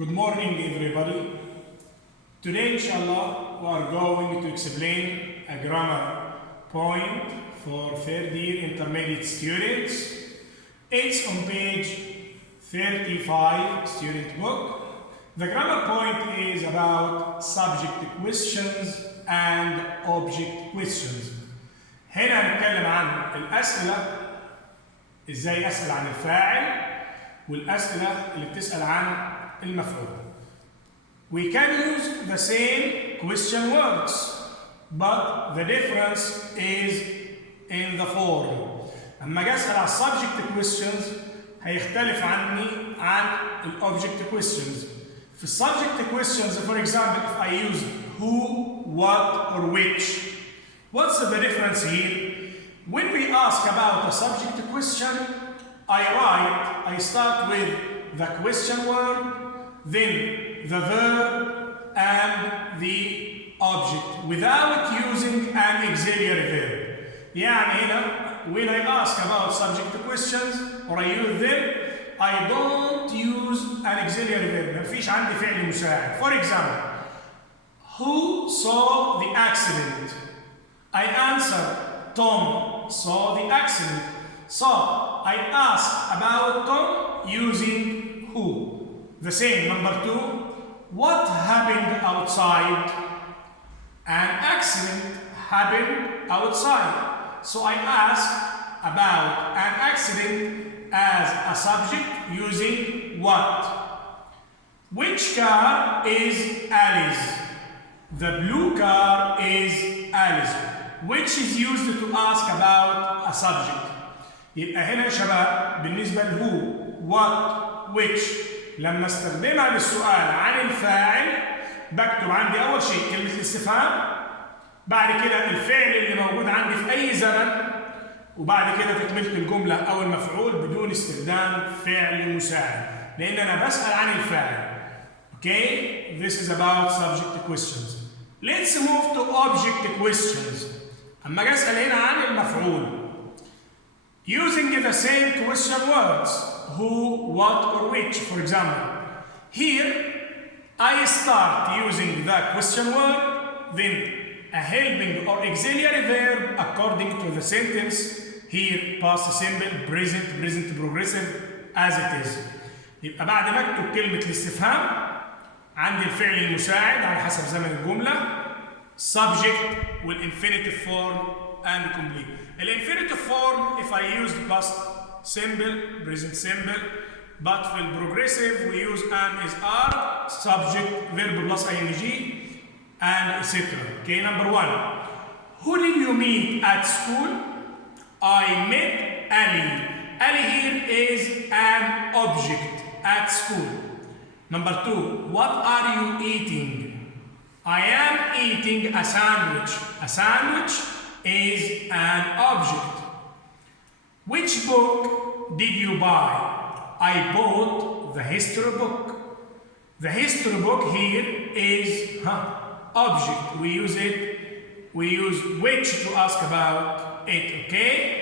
Good morning, everybody. Today, inshallah, we are going to explain a grammar point for third year intermediate students. It's on page 35, student book. The grammar point is about subject questions and object questions. هنا هنتكلم عن الأسئلة، إزاي أسأل عن الفاعل، والأسئلة اللي بتسأل عن المفعول. We can use the same question words, but the difference is in the form. أما أجي أسأل على subject questions هيختلف عني عن object questions. في subject questions, for example, if I use who, what, or which, what's the difference here? When we ask about a subject question, I start with the question word, then the verb and the object without using an auxiliary verb. يعني هنا when I ask about subject questions or I use them, I don't use an auxiliary verb. ما فيش عندي فعل مساعد. For example, who saw the accident? I answer, Tom saw the accident. So I ask about Tom using who. The same, number two, what happened outside? An accident happened outside. So I ask about an accident as a subject using what? Which car is Alice? The blue car is Alice. Which is used to ask about a subject. يبقى هنا يا شباب بالنسبة لهو what which لما استخدمها للسؤال عن الفاعل بكتب عندي أول شيء كلمة الاستفهام، بعد كده الفعل اللي موجود عندي في أي زمن، وبعد كده تكملة الجملة أو المفعول بدون استخدام فعل مساعد لأن أنا بسأل عن الفاعل. Okay, this is about subject questions. Let's move to object questions. أما أجي أسأل هنا عن المفعول using the same question words who, what, or which. For example, here I start using the question word, then a helping or auxiliary verb according to the sentence. Here past simple, present progressive as it is. يبقى بعد ما اكتب كلمة الاستفهام عندي الفعل المساعد على حسب زمن الجملة، subject والinfinitive form and complete. الانفينيتيف form if I use past simple, present simple, but في progressive we use am is are, subject, verb plus ing, and etc. Okay, number one. Who did you meet at school? I met Ali. Ali here is an object at school. Number two. What are you eating? I am eating a sandwich. A sandwich is an object. Which book did you buy? I bought the history book. The history book here is object. We use which to ask about it, okay?